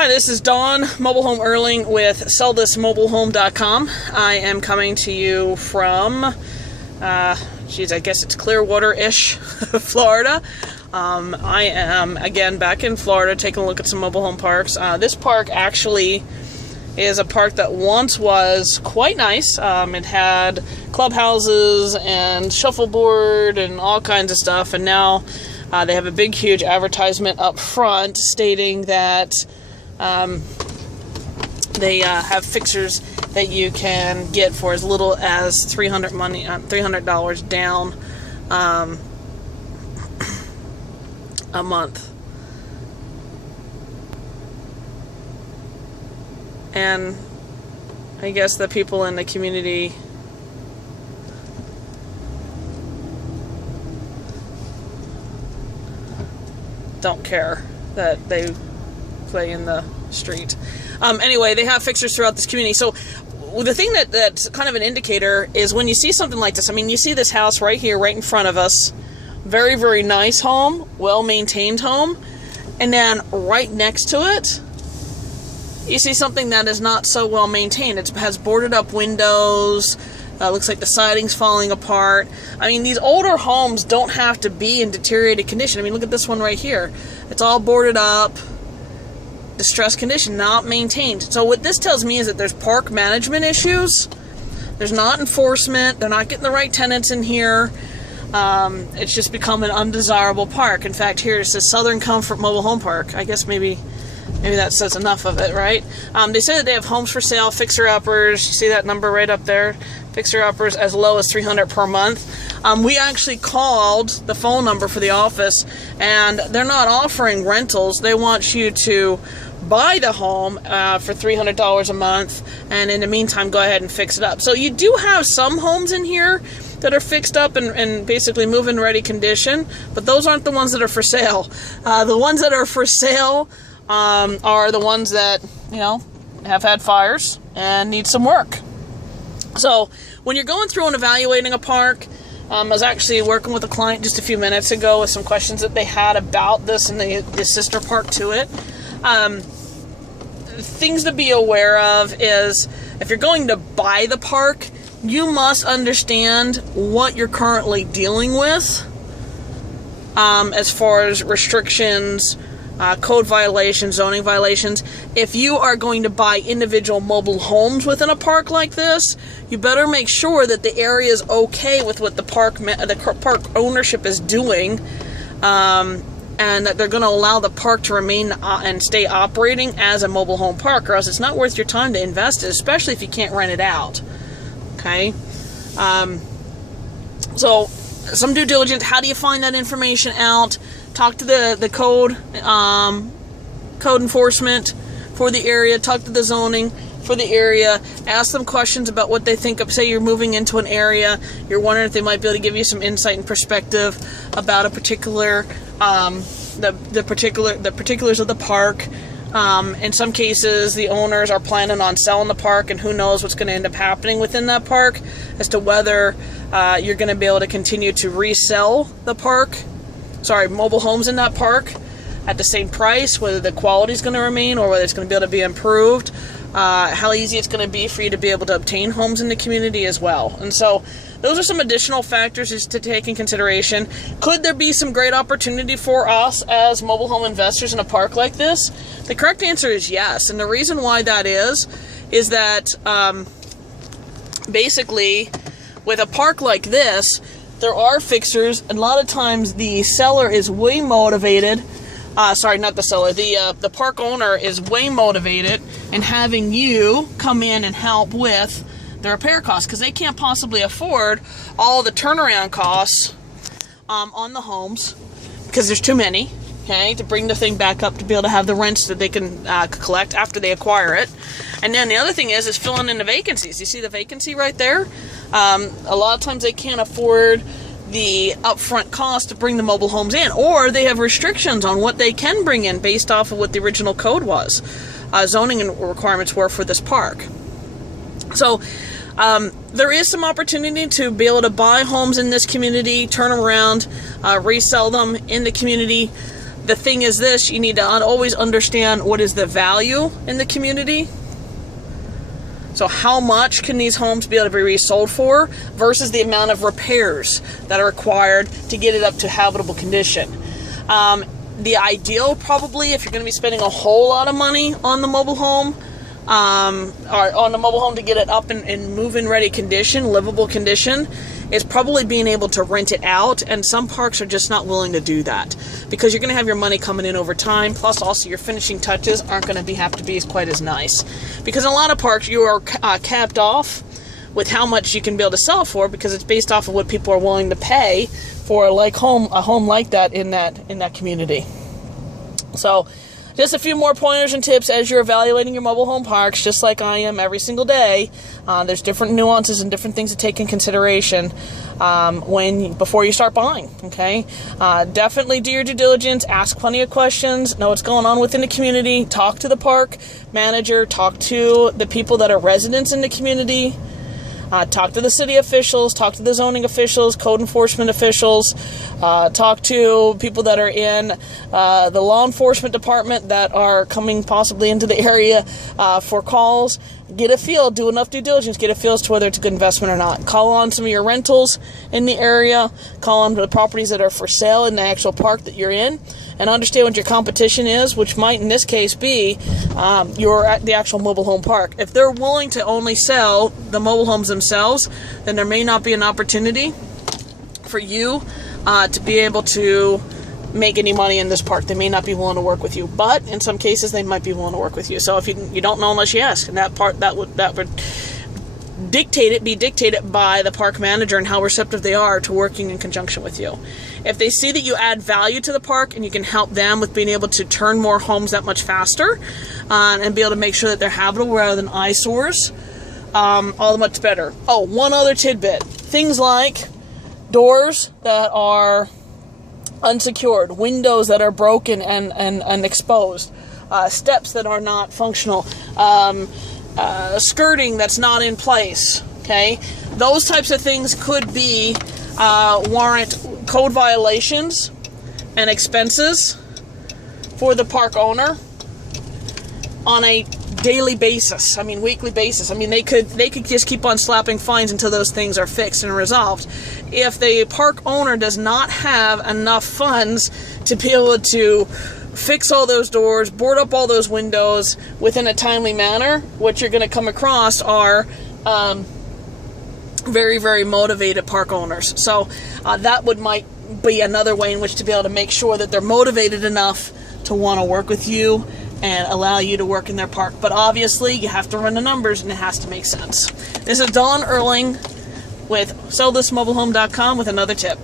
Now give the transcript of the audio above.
Hi, this is Dawn, Mobile Home Erling with sellthismobilehome.com. I am coming to you from, I guess it's Clearwater-ish, Florida. I am, again, back in Florida taking a look at some mobile home parks. This park actually is a park that once was quite nice. It had clubhouses and shuffleboard and all kinds of stuff, and now they have a big, huge advertisement up front stating that they have fixtures that you can get for as little as $300 down a month. And I guess the people in the community don't care that they play in the street. Anyway, they have fixtures throughout this community. So the thing that's kind of an indicator is when you see something like this. I mean, you see this house right here, right in front of us. Very, very nice home, well-maintained home. And then right next to it, you see something that is not so well-maintained. It has boarded up windows. Looks like the siding's falling apart. I mean, these older homes don't have to be in deteriorated condition. I mean, look at this one right here. It's all boarded up, distressed condition, not maintained. So what this tells me is that there's park management issues. There's not enforcement. They're not getting the right tenants in here. It's just become an undesirable park. In fact, here it says Southern Comfort Mobile Home Park. I guess maybe that says enough of it, right? They say that they have homes for sale, fixer-uppers. You see that number right up there? Fixer-uppers as low as $300 per month. We actually called the phone number for the office, and they're not offering rentals. They want you to buy the home for $300 a month, and in the meantime, go ahead and fix it up. So you do have some homes in here that are fixed up and basically move-in ready condition, but those aren't the ones that are for sale. The ones that are for sale are the ones that, have had fires and need some work. So when you're going through and evaluating a park, I was actually working with a client just a few minutes ago with some questions that they had about this and the sister park to it. Things to be aware of is if you're going to buy the park, you must understand what you're currently dealing with as far as restrictions, code violations, zoning violations. If you are going to buy individual mobile homes within a park like this, you better make sure that the area is okay with what the park ownership is doing, and that they're going to allow the park to remain and stay operating as a mobile home park, or else it's not worth your time to invest in, especially if you can't rent it out. Okay? So some due diligence. How do you find that information out? Talk to the code enforcement for the area. Talk to the zoning for the area. Ask them questions about what they think of. Say you're moving into an area, you're wondering if they might be able to give you some insight and perspective about a particular the particulars of the park. In some cases, the owners are planning on selling the park, and who knows what's going to end up happening within that park as to whether you're going to be able to continue to resell the mobile homes in that park at the same price, whether the quality is going to remain or whether it's going to be able to be improved, how easy it's going to be for you to be able to obtain homes in the community as well. And so those are some additional factors just to take in consideration. Could there be some great opportunity for us as mobile home investors in a park like this? The correct answer is yes. And the reason why that is that basically with a park like this, there are fixers, and a lot of times the seller is way motivated. Not the seller. The park owner is way motivated in having you come in and help with the repair costs, because they can't possibly afford all the turnaround costs on the homes, because there's too many, okay, to bring the thing back up to be able to have the rents that they can collect after they acquire it. And then the other thing is filling in the vacancies. You see the vacancy right there? A lot of times they can't afford the upfront cost to bring the mobile homes in, or they have restrictions on what they can bring in based off of what the original code was, zoning requirements were for this park. So there is some opportunity to be able to buy homes in this community, turn them around, resell them in the community. the thing is this, you need to always understand what is the value in the community. So how much can these homes be able to be resold for versus the amount of repairs that are required to get it up to habitable condition. The ideal, probably, if you're going to be spending a whole lot of money on the mobile home, or on the mobile home to get it up in move-in ready condition, livable condition, is probably being able to rent it out, and some parks are just not willing to do that because you're going to have your money coming in over time, plus also your finishing touches aren't going to have to be quite as nice, because in a lot of parks you are capped off with how much you can be able to sell for, because it's based off of what people are willing to pay for a home like that in that community. So just a few more pointers and tips as you're evaluating your mobile home parks, just like I am every single day. There's different nuances and different things to take in consideration before you start buying, okay? Definitely do your due diligence, ask plenty of questions, know what's going on within the community, talk to the park manager, talk to the people that are residents in the community, talk to the city officials, talk to the zoning officials, code enforcement officials, talk to people that are in the law enforcement department that are coming possibly into the area for calls. Get a feel, do enough due diligence, get a feel as to whether it's a good investment or not. Call on some of your rentals in the area, call on the properties that are for sale in the actual park that you're in, and understand what your competition is, which might in this case be the actual mobile home park. If they're willing to only sell the mobile homes themselves, then there may not be an opportunity for you to be able to make any money in this park. They may not be willing to work with you, but in some cases they might be willing to work with you. So if you don't know unless you ask, and that would be dictated by the park manager and how receptive they are to working in conjunction with you. If they see that you add value to the park and you can help them with being able to turn more homes that much faster and be able to make sure that they're habitable rather than eyesores, all the much better. Oh, one other tidbit. Things like doors that are unsecured, windows that are broken and exposed, steps that are not functional, skirting that's not in place, okay? Those types of things could be warrant code violations and expenses for the park owner on a daily basis. I mean, weekly basis. I mean, they could just keep on slapping fines until those things are fixed and resolved. If the park owner does not have enough funds to be able to fix all those doors, board up all those windows within a timely manner, what you're going to come across are very, very motivated park owners. So that might be another way in which to be able to make sure that they're motivated enough to want to work with you and allow you to work in their park. But obviously, you have to run the numbers, and it has to make sense. This is Dawn Erling with SellThisMobileHome.com with another tip.